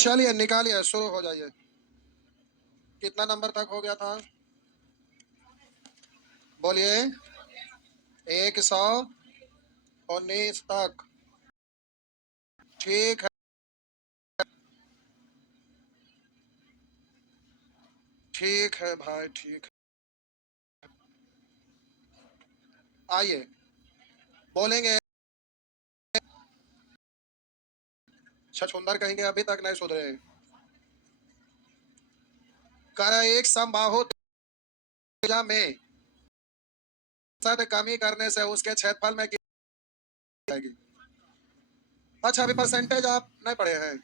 चलिए निकालिए, शुरू हो जाइए। कितना नंबर तक हो गया था? बोलिए। 119 तक। ठीक है, ठीक है भाई, ठीक है। आइए बोलेंगे। छछूंदर कहेंगे अभी तक नहीं सुधरे। कर एक समबाहु त्रिभुजा में सद कमी करने से उसके क्षेत्रफल में कितनी आएगी? अच्छा, अभी परसेंटेज आप नहीं पढ़े हैं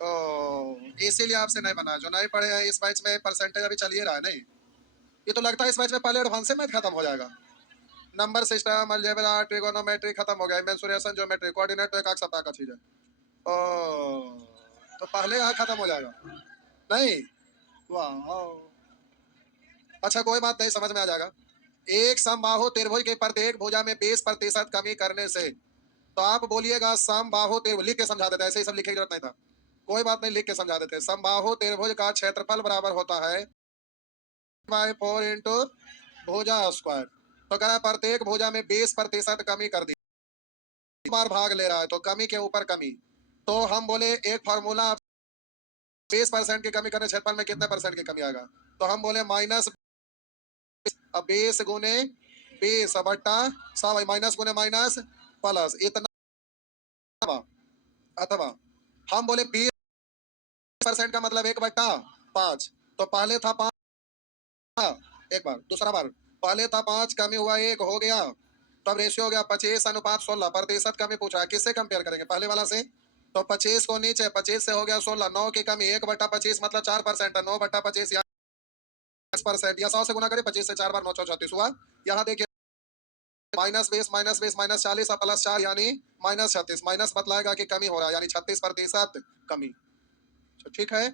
तो इसीलिए आपसे नहीं बना। जो नहीं पढ़े हैं इस बैच में परसेंटेज अभी चल ही रहा है नहीं। ये तो लगता है इस बैच में पहले एडवांस मैथ खत्म हो जाएगा। नंबर सिस्टम, अलजेब्रा, ट्रिगोनोमेट्री खत्म हो गया। मेंसुरेशन, ज्योमेट्री, कोऑर्डिनेट तो एक सप्ताह का चीज है। ओ, तो पहले यहाँ खत्म हो जाएगा नहीं? वाह, अच्छा कोई बात नहीं, समझ में आ जाएगा। एक समबाहु त्रिभुज के प्रत्येक भुजा में 20% कमी करने से, तो आप बोलिएगा समबाहु त्रिभुज, लिख के समझा देते, ऐसे ही सब लिखने की जरूरत नहीं था। कोई बात नहीं, लिख के समझा देते। समबाहु त्रिभुज का क्षेत्रफल बराबर होता है बाय 4 इंटू भुजा स्क्वायर। तो कह रहा है प्रत्येक भुजा में 20% कमी कर दी, बार भाग ले रहा है तो कमी के ऊपर कमी। तो हम बोले एक फार्मूला, 20% की कमी करने क्षेत्रफल में कितने परसेंट की कमी आएगा? तो हम बोले माइनस 20 गुने 20 बट्टा 100, माइनस गुने माइनस प्लस इतना, अथवा हम बोले 20% का मतलब 1/5। तो पहले था 5, एक बार, दूसरा बार पहले था 5, कमी हुआ 1 हो गया, तब रेशियो हो गया 25:16। कमी पूछा है, किससे कंपेयर करेंगे? पहले वाला से। तो 25 को नीचे, 25 से हो गया 16, 9 की कमी, 1/25 मतलब 4% है। 9/25 या 10%, या 100 से गुना करें, 25 से 4 बार 9 36 हुआ। यहाँ देखिए -20 -40 और +4 यानी -36, माइनस बतलाएगा कि कमी हो रहा है, यानी 36% कमी। तो ठीक है,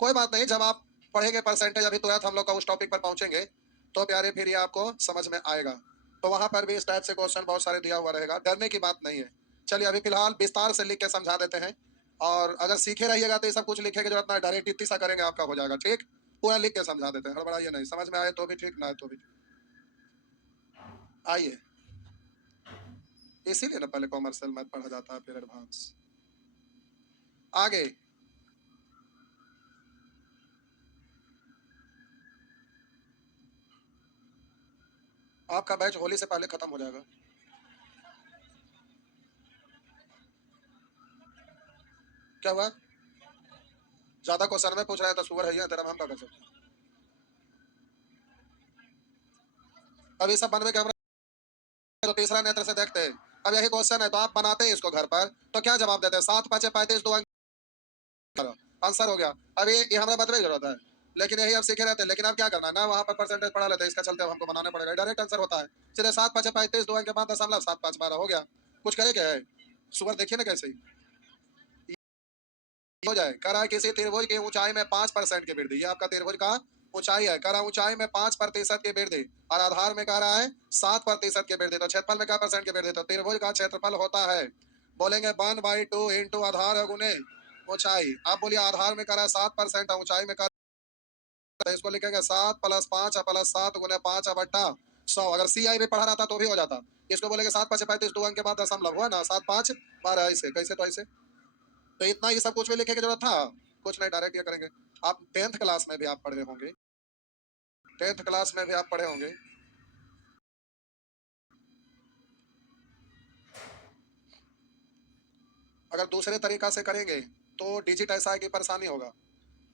कोई बात नहीं, जब आप पढ़ेंगे परसेंटेज, अभी तुरंत हम लोग का उस टॉपिक पर पहुंचेंगे तो प्यारे फिर ये आपको समझ में आएगा। तो वहां पर भी इस टाइप से क्वेश्चन बहुत सारे दिया हुआ रहेगा, डरने की बात नहीं है। चलिए अभी फिलहाल विस्तार से लिख के समझा देते हैं, और अगर सीखे रहिएगा तो ये सब कुछ लिखे की जरूरत नहीं, डायरेक्ट इतनी सा करेंगे आपका हो जाएगा। ठीक, पूरा लिख के समझा देते हैं, हड़बड़ाइए नहीं, समझ में आए तो भी ठीक, ना आए तो भी ठीक। आइए, इसीलिए ना पहले कॉमर्शियल मैथ पढ़ा जाता है फिर एडवांस। आगे आपका बैच होली से पहले खत्म हो जाएगा। क्या हुआ? ज्यादा क्वेश्चन में पूछ रहा है तो सुअर है तेरा, हम क्या कर सकते हैं? अब ये सब बनवे के हम तो तीसरा नेत्र से देखते हैं। अब यही क्वेश्चन है तो आप बनाते हैं इसको घर पर, तो क्या जवाब देते हैं? 7×5 = 35, 2 अंक, आंसर हो गया। अब ये हमें बतने की जरूरत है, लेकिन यही अब सीखे रहते हैं। लेकिन अब क्या करना है ना, वहां पर परसेंटेज पढ़ा लेते हैं, इसका चलते अब हमको बनाना पड़ेगा। डायरेक्ट आंसर होता है सीधे 7×5 = 35, 2 अंक के बाद 0.75 12 हो गया। कुछ करे क्या है? सुअर देखिए ना कैसे हो जाए। कह रहा है किसी त्रिभुज की ऊंचाई में 5% की वृद्धि, ये आपका त्रिभुज का ऊंचाई है। कह रहा है ऊंचाई में 5% की वृद्धि, और आधार में कह रहा है 7% की वृद्धि, तो क्षेत्रफल में क्या परसेंट की वृद्धि? तो त्रिभुज का क्षेत्रफल होता है, बोलेंगे 1/2 इंटू आधार गुने ऊंचाई। आप बोलिए आधार में कह रहा है 7%, ऊंचाई में कह रहा है, इसको लिखेंगे 7 + 5 + 7 गुने 5/100। अगर सी आई भी पढ़ा रहता तो भी हो जाता। इसको बोलेंगे 7×5 = 35, 2 अंक के बाद दशमलव हुआ ना, 7×5 = 12। ऐसे कैसे? तो ऐसे, तो इतना ही सब कुछ भी लिखे की जरूरत था? कुछ नहीं, डायरेक्ट ये करेंगे। आप 10th क्लास में भी आप पढ़े होंगे, 10th क्लास में भी आप पढ़े होंगे। अगर दूसरे तरीका से करेंगे तो डिजिट ऐसा है कि परेशानी होगा,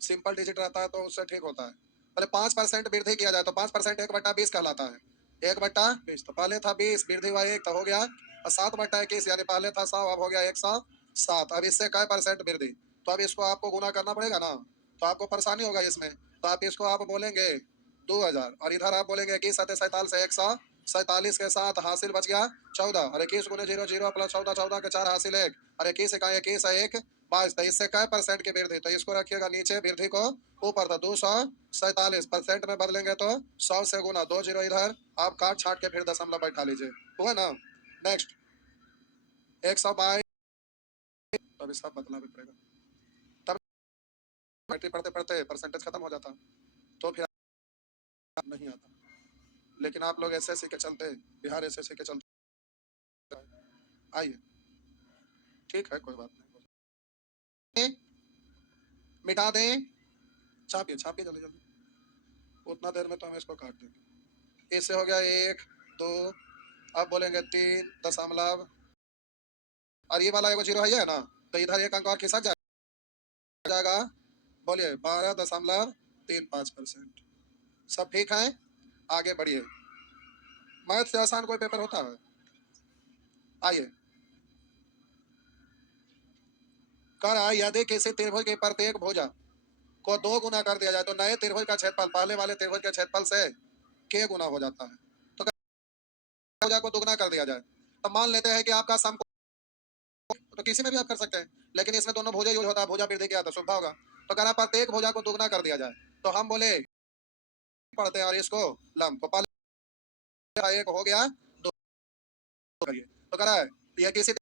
सिंपल डिजिट रहता है तो उससे ठीक होता है। पहले 5% वृद्धि किया जाए तो 5% 1/20 कहलाता है। 1/20, तो पहले था 20, वृद्धि हुआ 1 तो हो गया, और 7/21 यानी पहले था 100, अब हो गया 107। अब इससे कै परसेंट वृद्धि? तो अब इसको आपको गुना करना पड़ेगा ना, तो आपको परेशानी होगा इसमें। तो आप इसको आप बोलेंगे 2000, और इधर आप बोलेंगे 21×7 = 147 के साथ हासिल बच गया 14, और 21 गुने 0 0 + 14 14 के 4 हासिल 1, और 21 का 21 है 1 22। तो इससे कै परसेंट की वृद्धि? तो इसको रखिएगा नीचे, वृद्धि को ऊपर, तो 247% में बदलेंगे तो 100 से गुना, 2 0 इधर, आप काट छाट के फिर दशमलव बैठा लीजिए, हुआ ना। नेक्स्ट 122, अभी सब बदला भी पड़ेगा। तब मैट्रिक पढ़ते पढ़ते परसेंटेज खत्म हो जाता तो फिर नहीं आता। लेकिन आप लोग एसएससी के चलते, बिहार एसएससी के चलते आइए, ठीक है, कोई बात नहीं, मिटा दें। छापिए छापिए जल्दी जल्दी, उतना देर में तो हम इसको काट देंगे। इससे हो गया 1 2, अब बोलेंगे 3 दशमलव, और ये वाला एगो जीरो है ये है ना, तो इधर एक अंक और खिसक जाएगा। बोलिए 12.35%। सब ठीक है, आगे बढ़िए। मैथ से आसान कोई पेपर होता है? आइए, कर यदि किसी त्रिभुज के प्रत्येक भुजा को 2 गुना कर दिया जाए तो नए त्रिभुज का क्षेत्रफल पहले वाले त्रिभुज के क्षेत्रफल से k गुना हो जाता है। तो भुजा को दोगुना कर दिया जाए, तो मान लेते हैं कि आपका सम, तो किसी में भी आप कर सकते हैं, लेकिन इसमें दोनों भुजा यूज होता है, भुजा वृद्धि किया तो सुविधा होगा। तो कह रहा प्रत्येक भुजा को दोगुना कर दिया जाए, तो हम बोले पढ़ते हैं और इसको लंब, तो पहले एक हो गया दो करिए, तो कह रहा है ये किसी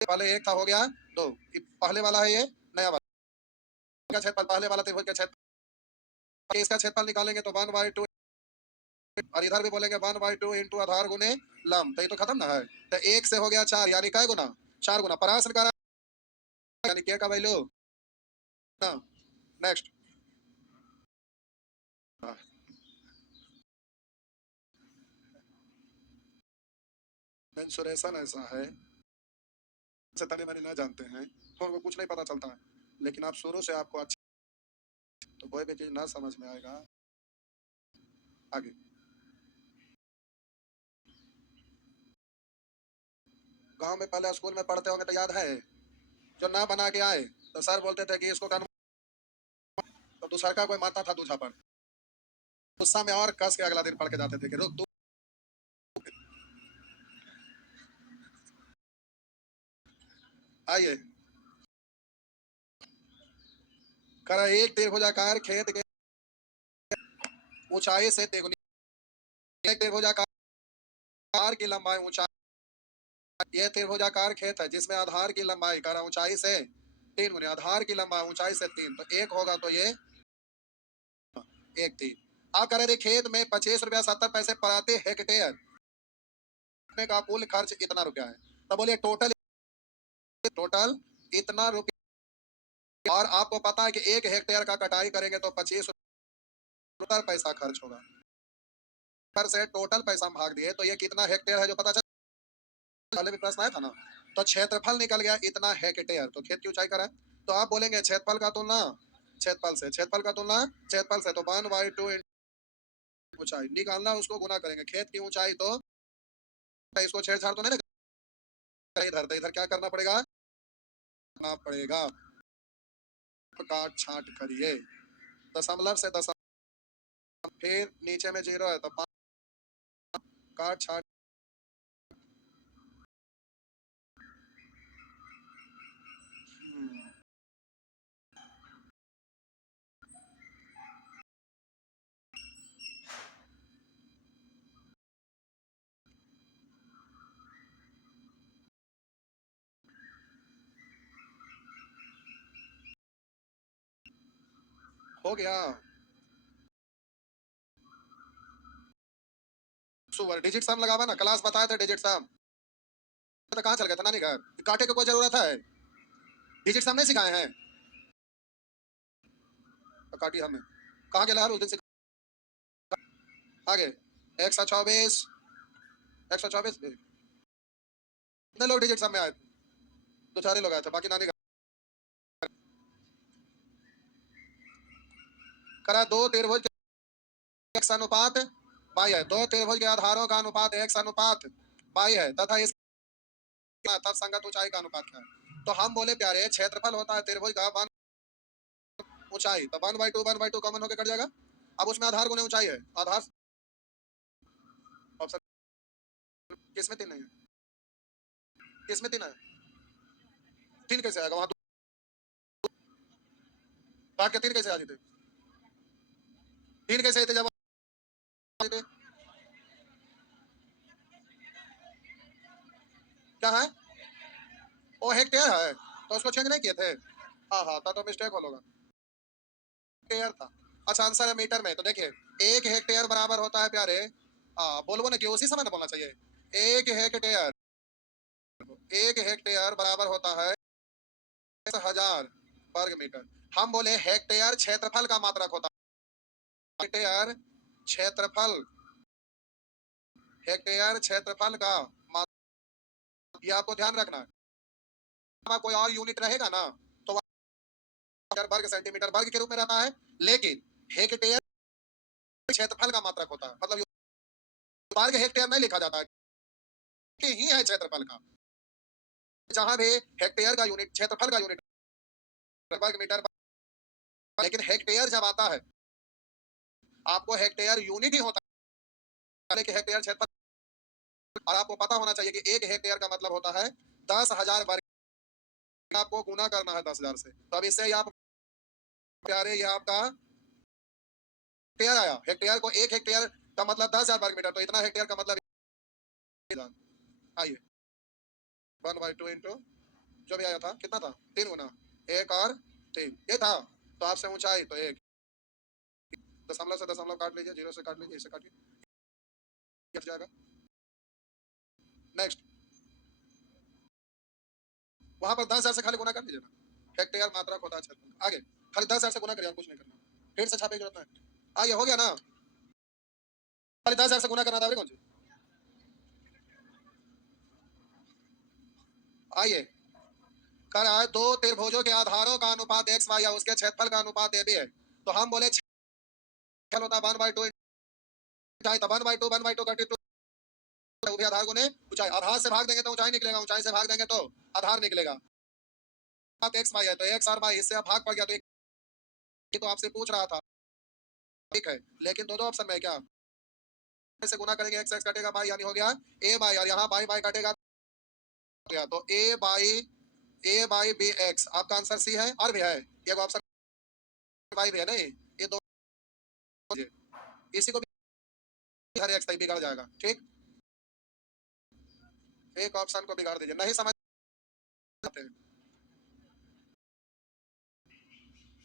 पहले एक था हो गया दो, पहले वाला है ये नया वाला का क्षेत्रफल, पहले वाला त्रिभुज का क्षेत्रफल, इसका क्षेत्रफल निकालेंगे तो 1/2, और इधर भी बोलेंगे 1/2 इंटू आधार गुने लंब, तो ये तो खत्म ना है। तो एक से हो गया 4, यानी कै गुना, 4 गुना, पराश्र का यानी के का वैल्यू ना। नेक्स्ट, मेंसुरेशन ऐसा है, से तनी मनी ना जानते हैं तो उनको कुछ नहीं पता चलता है, लेकिन आप शुरू से आपको अच्छा, तो कोई भी चीज ना समझ में आएगा। आगे, गांव में पहले स्कूल में पढ़ते होंगे तो याद है, जो ना बना के आए तो सर बोलते थे कि इसको, तो दूसरा का कोई मारता था दूसरा पर, गुस्सा में और कस के अगला दिन पढ़ के जाते थे कि रुक तू। आइए, करा एक त्रिभुजाकार खेत के ऊंचाई से तेगुनी, एक त्रिभुजाकार की लंबाई ऊंचाई, ये त्रिभुजाकार खेत है जिसमें आधार की लंबाई करा ऊंचाई से 3 गुने, आधार की लंबाई ऊंचाई से 3, तो एक होगा तो ये 1 3। आप कह रहे थे खेत में 25 रुपया 70 पैसे प्रति हेक्टेयर का कुल खर्च इतना रुपया है, तो बोलिए टोटल, टोटल इतना रुपया, और आपको पता है कि 1 हेक्टेयर का कटाई करेंगे तो 25 पैसा खर्च होगा, पर से टोटल पैसा हम भाग दिए तो ये कितना हेक्टेयर है जो पता चल, पहले भी प्रश्न आया था ना। तो क्षेत्रफल निकल गया इतना हेक्टेयर, तो खेत की ऊंचाई करा, तो आप बोलेंगे क्षेत्रफल का तुलना क्षेत्रफल से, क्षेत्रफल का तुलना क्षेत्रफल से, तो 1/2 ऊंचाई निकालना, उसको गुना करेंगे खेत की ऊंचाई, तो इसको छेड़छाड़ तो नहीं ना, इधर तो इधर क्या करना पड़ेगा, करना पड़ेगा, काट छाट करिए, दशमलव से दशमलव, फिर नीचे में जीरो है तो काट छाट, हो गया। सुपर डिजिट सम लगावा ना, क्लास बताए थे डिजिट सम, तो कहाँ चल गया था नानी घर, काटे की कोई जरूरत है, डिजिट सम नहीं सिखाए हैं, तो काटी हमने, कहाँ गया उस दिन से आगे। 124, 124 कितने लोग डिजिट सम में आए, 2 4 लोग आए थे, बाकी नानी घर करा। दो त्रिभुज के x अनुपात y है, दो त्रिभुज के आधारों का अनुपात x अनुपात y है, तथा इसका तत्संगत ऊंचाई का अनुपात क्या है। तो हम बोले प्यारे क्षेत्रफल होता है त्रिभुज का 1 ऊंचाई, तो 1/2 कॉमन होकर कट जाएगा, अब उसमें आधार गुने ऊंचाई है, आधार ऑप्शन किसमें 3 नहीं है, किसमें 3 है, 3 कैसे आएगा वहां, काट के 3 कैसे आ जाते, 3 कैसे आते जब आते? क्या है, वो हेक्टेयर है, तो उसको चेंज नहीं किए थे? हाँ हाँ, तो मिस्टेक होगा। हेक्टेयर था। अच्छा, आंसर है मीटर में। तो देखिए, 1 हेक्टेयर बराबर होता है प्यारे, बोलबो ना कि उसी समय ना बोलना चाहिए। 1 हेक्टेयर, 1 हेक्टेयर बराबर होता है 1000 वर्ग मीटर। हम बोले हेक्टेयर क्षेत्रफल का मात्रक होता है। हेक्टेयर क्षेत्रफल, हेक्टेयर क्षेत्रफल का मात्रक, ये आपको ध्यान रखना है। कोई और यूनिट रहेगा ना तो वर्ग सेंटीमीटर वर्ग के रूप में रहता है, लेकिन हेक्टेयर क्षेत्रफल का मात्रक होता है। मतलब वर्ग हेक्टेयर नहीं लिखा जाता है, ही है क्षेत्रफल का। जहां भी हेक्टेयर का यूनिट, क्षेत्रफल का यूनिट वर्ग मीटर, लेकिन हेक्टेयर जब आता है आपको हेक्टेयर यूनिट ही होता है, लेकिन हेक्टेयर क्षेत्रफल। और आपको पता होना चाहिए कि 1 हेक्टेयर का मतलब होता है 10,000 वर्ग। आपको गुना करना है 10,000 से, तो अब इससे आप प्यारे, ये आपका हेक्टेयर आया। हेक्टेयर को 1 हेक्टेयर का मतलब 10,000 वर्ग मीटर, तो इतना हेक्टेयर का मतलब आइए 1/2 इंटू जो भी आया था कितना था, 3 गुना 1 और 3 ये था। तो आपसे ऊंचाई तो 1, दशमलव से दशमलव काट लीजिए, 0 से काट लीजिए, इससे काटिए, कट जाएगा। नेक्स्ट, वहां पर 10,000 से खाली गुना कर लीजिए ना, हेक्टेयर मात्रक होता है क्षेत्रफल। आगे खाली 10,000 से गुना करिए, और कुछ नहीं करना, फिर से छापे की जरूरत नहीं। आइए, हो गया ना, खाली 10,000 से गुना करना था। कौन सी, आइए, कर रहा है दो त्रिभुजों के आधारों का अनुपात एक्स वाई या उसके क्षेत्रफल का अनुपात ए बी है। तो हम बोले क्षेत्रफल होता है 1/2, ऊंचाई तो 1/2, 1/2 का भी आधार गुने ऊंचाई। आधार से भाग देंगे तो ऊंचाई निकलेगा, ऊंचाई से भाग देंगे तो आधार निकलेगा। एक्स वाई है तो एक्स और वाई, इससे आप भाग पड़ गया तो एक, तो आपसे पूछ रहा था, ठीक है, लेकिन दो दो ऑप्शन में क्या से गुना करेंगे, एक्स एक्स कटेगा बाई, यानी हो गया ए बाई, और यहाँ बाई बाई कटेगा तो ए बाई बी एक्स। आपका आंसर सी है, और भी है एक ऑप्शन बाई भी है, नहीं ये दो, इसी को भी हर एक्स तक बिगड़ जाएगा। ठीक, एक ऑप्शन को बिगाड़ दीजिए, नहीं समझ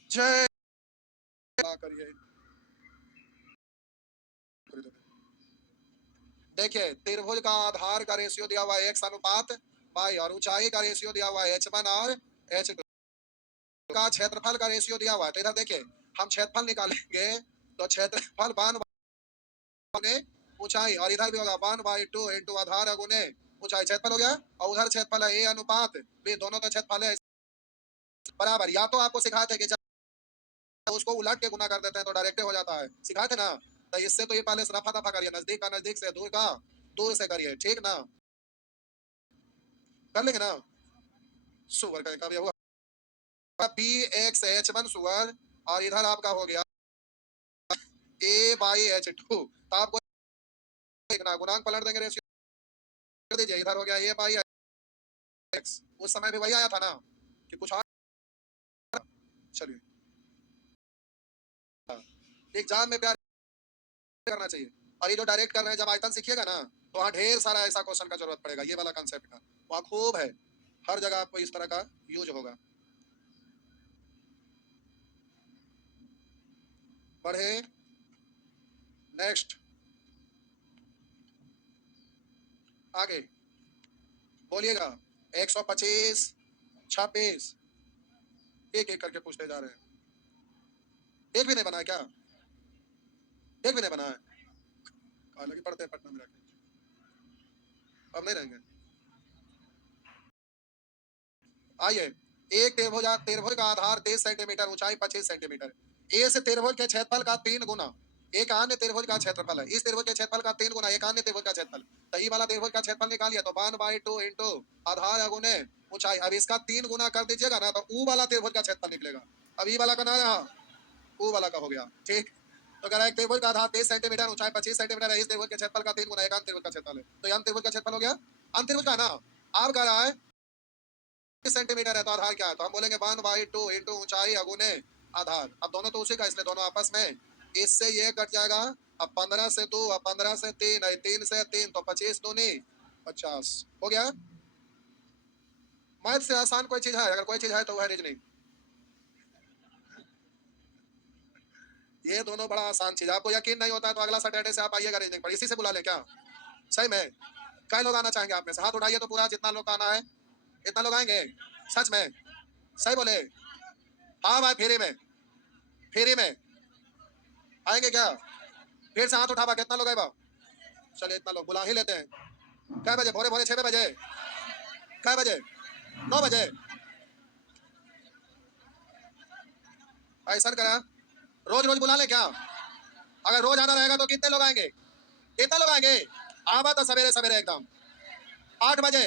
जय करिए। देखिए, त्रिभुज का आधार का रेशियो दिया हुआ है एक्स अनुपात वाई, और ऊंचाई का रेशियो दिया हुआ है h1 और h2 का क्षेत्रफल का रेशियो दिया हुआ है। तो इधर देखिए, हम क्षेत्रफल निकालेंगे तो क्षेत्रफल 1 ऊंचाई, और इधर भी होगा 1/2 इंटू आधार गुने ऊंचाई, क्षेत्रफल हो गया। और उधर क्षेत्रफल है a अनुपात b, दोनों का क्षेत्रफल है बराबर। या तो आपको सिखाते कि उसको उलट के गुना कर देते हैं तो डायरेक्ट हो जाता है, सिखाए थे ना। तो इससे तो ये पहले रफा दफा करिए, नजदीक का नजदीक से, दूर का दूर से करिए, ठीक ना, कर लेंगे ना। सुअर का भी हुआ बी एक्स एच वन सुअर, और इधर आपका हो गया ए बाई h2। तो आपको देखना, गुणांक पलट देंगे, रेशियो कर दीजिए, इधर हो गया ए बाई एक्स। उस समय भी वही आया था ना कि कुछ और, चलिए एग्जाम में प्यार करना चाहिए। और ये जो डायरेक्ट कर रहे हैं, जब आयतन सीखिएगा ना तो वहाँ ढेर सारा ऐसा क्वेश्चन का जरूरत पड़ेगा, ये वाला कंसेप्ट का वहाँ खूब है, हर जगह आपको इस तरह का यूज होगा। बढ़े, नेक्स्ट, आगे बोलिएगा। 125, 26, एक एक करके पूछते जा रहे हैं। एक भी नहीं बना है क्या, एक भी नहीं बना है, हालांकि पढ़ते हैं पटना में रखे, अब नहीं रहेंगे। आइए, एक त्रिभुज, त्रिभुज का आधार 30 सेंटीमीटर, ऊंचाई 25 सेंटीमीटर, ए से त्रिभुज के क्षेत्रफल का 3 गुना एक अन्य त्रिभुज का क्षेत्रफल है। इस त्रिभुज के क्षेत्रफल का 3 गुना एक अन्य त्रिभुज का क्षेत्रफल, तो ई वाला त्रिभुज का क्षेत्रफल निकालिए तो 1/2 इंटू आधार गुने ऊंचाई। अब इसका 3 गुना कर दीजिएगा ना तो ऊ वाला त्रिभुज का क्षेत्रफल निकलेगा। अब ई वाला का ना रहा, ऊ वाला का हो गया। ठीक, तो कह रहा है त्रिभुज का आधार 30 सेंटीमीटर, ऊंचाई 25 सेंटीमीटर है, इस त्रिभुज के क्षेत्रफल का 3 गुना एक अन्य त्रिभुज का क्षेत्रफल है, तो यह त्रिभुज का क्षेत्रफल हो गया, अन्य त्रिभुज का ना। आप कह रहा है सेंटीमीटर है तो आधार क्या है, तो हम बोलेंगे 1/2 इंटू ऊंचाई अगुने आधार। अब दोनों तो उसी का, इसलिए दोनों आपस में, इससे ये कट जाएगा। अब 15 से 2, अब 15 से 3, 3 से 3 तो 25 दूनी 50 हो गया। मैथ से आसान कोई चीज है? अगर कोई चीज है तो वो है रीजनिंग। ये दोनों बड़ा आसान चीज है। आपको यकीन नहीं होता है तो अगला सैटरडे से आप आइएगा रीजनिंग पर। इसी से बुला ले क्या? सही में? कई लोग आना चाहेंगे आप में से? हाथ उठाइए तो पूरा, जितना लोग आना है इतना लोग आएंगे। सच में? सही बोले? हाँ भाई, फ्री में। फ्री में आएंगे क्या? फिर से हाथ उठावा, कितना लोग आए बा? चलिए इतना लोग बुला ही लेते हैं। कै बजे? भोरे भोरे 6 बजे? कै बजे? 9 बजे? ऐसा करा, रोज रोज बुला ले क्या? अगर रोज आना रहेगा तो कितने लोग आएंगे? कितने लोग आएंगे? आवा तो सवेरे सवेरे एकदम 8 बजे,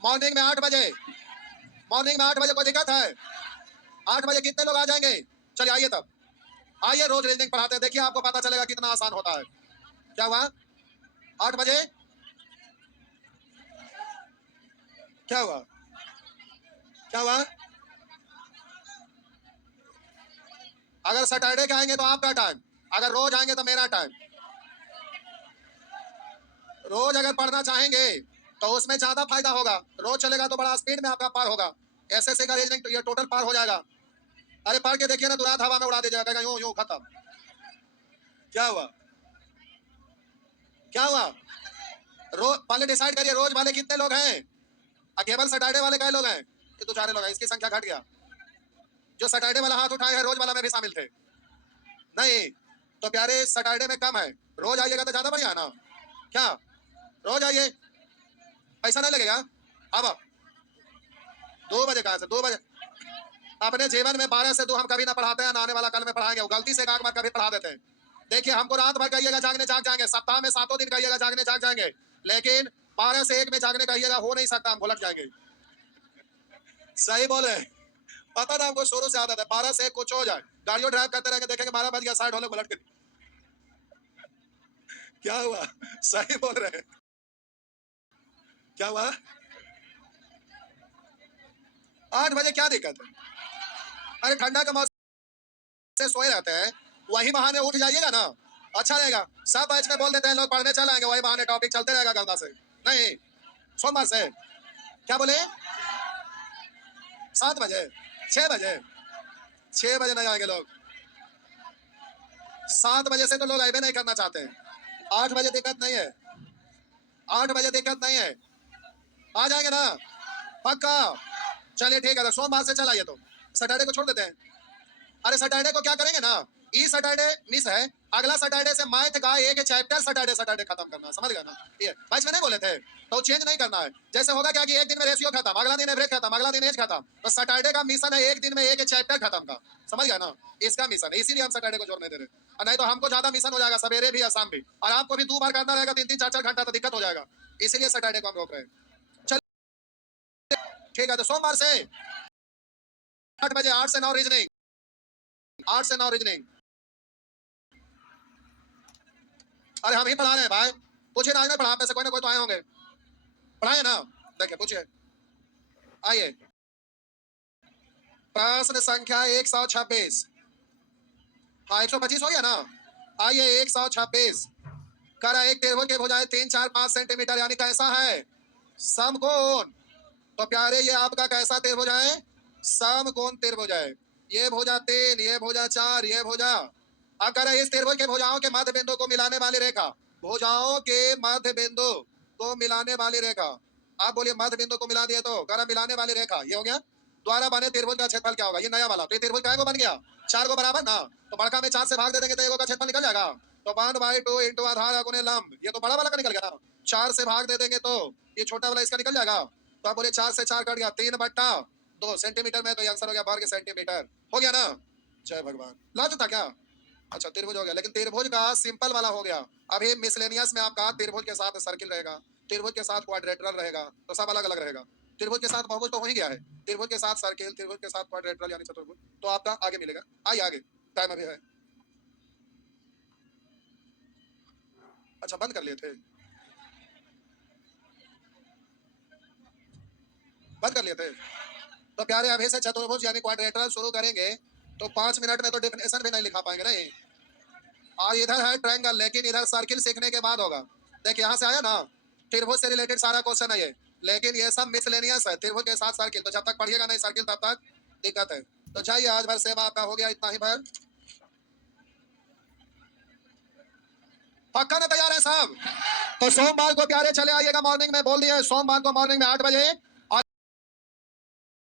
मॉर्निंग में 8 बजे। मॉर्निंग में 8 बजे कोई दिक्कत है? 8 बजे कितने लोग आ जाएंगे? चलिए आइए तब, आइए रोज रीजनिंग पढ़ाते हैं, देखिए आपको पता चलेगा कितना आसान होता है। क्या हुआ? 8 बजे? क्या हुआ? क्या हुआ? अगर सैटरडे के आएंगे तो आपका टाइम, अगर रोज आएंगे तो मेरा टाइम। रोज अगर पढ़ना चाहेंगे तो उसमें ज्यादा फायदा होगा। रोज चलेगा तो बड़ा स्पीड में आपका पार होगा। एसएससी का रीजनिंग तो ये टोटल पार हो जाएगा। अरे पढ़ के देखिए ना, तुरंत हवा में उड़ा दे जाएगा, यूं यूं खत्म। क्या हुआ? क्या हुआ? रोज पहले डिसाइड करिए, रोज वाले कितने लोग हैं? केवल सैटरडे वाले कई लोग हैं? ये तो 4 लोग हैं, इसकी संख्या घट गया। जो सैटरडे वाला हाथ उठाए हैं रोज वाला में भी शामिल थे? नहीं, तो प्यारे सैटरडे में कम है, रोज आइएगा तो ज्यादा बढ़िया है ना। क्या? रोज आइए, पैसा नहीं लगेगा। अब 2 बजे कहा से 2 बजे? अपने जीवन में 12 से 2 हम कभी ना पढ़ाते हैं, ना आने वाला कल में पढ़ाएंगे। गलती से एक आध बार कभी पढ़ा देते हैं। देखिए हमको रात भर कहिएगा जागने जाग जाएंगे, सप्ताह में 7 दिन कहिएगा जागने जाग जाएंगे, लेकिन 12 से 1 में जागने कहिएगा हो नहीं सकता, हम भुलट जाएंगे। सही बोले? पता ना हमको शुरू से आदत है, 12 से 1 कुछ हो जाए, गाड़ियों ड्राइव करते रहेंगे, देखेंगे 12 बज गया, साइड होले भुलट के। क्या हुआ? सही बोल रहे हैं। क्या हुआ? 8 बजे क्या दिक्कत है? अरे ठंडा के मौसम से सोए रहते हैं, वही बहाने उठ जाइएगा ना, अच्छा रहेगा। सब बैच में बोल देते हैं लोग पढ़ने चले आएंगे, वही बहाने टॉपिक चलते रहेगा गलता से। नहीं, सोमवार से। क्या बोले? 7 बजे? 6 बजे? 6 बजे नहीं आएंगे लोग। 7 बजे से तो लोग आए नहीं करना चाहते हैं। 8 बजे दिक्कत नहीं है, 8 बजे दिक्कत नहीं है, आ जाएंगे ना पक्का। चलिए ठीक है, तो सोमवार से चलाइए, तो सैटरडे को छोड़ देते हैं। अरे सैटरडे को क्या करेंगे ना, ई सैटरडे मिस है, अगला सैटरडे से मैथ का एक चैप्टर सैटरडे सैटरडे खत्म करना है, समझ गए ना? ये बैच में नहीं बोले थे तो चेंज नहीं करना है। जैसे होगा क्या कि एक दिन में रेशियो खत्म, अगला दिन एवरेज खत्म, अगला दिन एज खत्म, तो सैटरडे का मिशन है एक दिन में एक चैप्टर खत्म का, समझ गया ना? इसका मिशन है, इसीलिए हम सैटरडे को जोड़ने दे रहे हैं। और नहीं तो हमको ज्यादा मिशन हो जाएगा, सवेरे भी शाम भी, और आपको भी 2 बार करना रहेगा, 3-3 4-4 घंटा, तो दिक्कत हो जाएगा, इसीलिए सैटरडे को हम रोक रहे हैं। ठीक है, तो सोमवार से 8 बजे, 8 से 9 रीजनिंग, 8 से 9 रीजनिंग। अरे हम ही पढ़ा रहे हैं भाई, पूछिए ना, आज नहीं पढ़ा, आप में से कोई ना कोई तो आए होंगे, पढ़ाए ना? देखिए पूछिए, आइए। प्रश्न संख्या 126। हाँ 125 हो गया ना? आइए 126। करा एक त्रिभुज के भुजाएं 3, 4, 5 सेंटीमीटर, यानी कैसा है? समकोण। तो प्यारे ये आपका कैसा त्रिभुज है? समकोण त्रिभुज है। ये भुजा 3, ये भुजा 4, ये भुजा। अब करा इस त्रिभुज के भुजाओं के मध्य बिंदु को मिलाने वाली रेखा, भुजाओं के मध्य बिंदु को मिलाने वाली रेखा। आप बोलिए मध्य बिंदु को मिला दिए तो करा मिलाने वाली रेखा, ये हो गया। द्वारा बने त्रिभुज का क्षेत्रफल क्या होगा? ये नया वाला, तो ये त्रिभुज काय को बन गया? 4 को बराबर ना, तो बड़का में 4 से भाग दे देंगे तो एगो का क्षेत्रफल निकल जाएगा। तो 1/2 इंटू आधार गुने लंब, ये तो बड़ा वाला का निकल गया ना। 4 से भाग दे देंगे तो ये छोटा वाला इसका निकल जाएगा। तो आप बोलिए 4 से 4 कट गया, 3/2 सेंटीमीटर में, तो ये आंसर हो गया वर्ग सेंटीमीटर, हो गया ना? जय भगवान। लाजू था क्या? अच्छा त्रिभुज हो गया, लेकिन त्रिभुज का सिंपल वाला हो गया। अभी मिसलेनियस में आपका त्रिभुज के साथ सर्किल रहेगा, त्रिभुज के साथ क्वाड्रेटरल रहेगा, तो सब अलग अलग रहेगा। त्रिभुज के साथ बहुभुज तो हो ही गया है, त्रिभुज के साथ सर्किल, त्रिभुज के साथ क्वाड्रेटरल यानी चतुर्भुज, तो आपका आगे मिलेगा। आइए आगे, टाइम अभी है। अच्छा बंद कर लिए थे? बंद कर लिए थे? तो प्यारे अभी से चतुर्भुज यानी क्वाड्रेटरल शुरू करेंगे, तो 5 मिनट में तो डेफिनेशन भी नहीं लिखा पाएंगे नहीं। और इधर है ट्रायंगल, लेकिन इधर सर्किल सीखने के बाद होगा। देखिए यहाँ से आया ना, त्रिभुज से रिलेटेड सारा क्वेश्चन है ये। लेकिन ये सब मिसलेनियस है, त्रिभुज के साथ सर्किल, तो जब तक पढ़िएगा नहीं सर्किल तब तक दिक्कत है। तो जाइए, आज भर सेवा आपका हो गया इतना ही भर। पक्का ना तैयार है साहब? तो सोमवार को प्यारे चले आइएगा, मॉर्निंग में बोल दिया है, सोमवार को मॉर्निंग में 8 बजे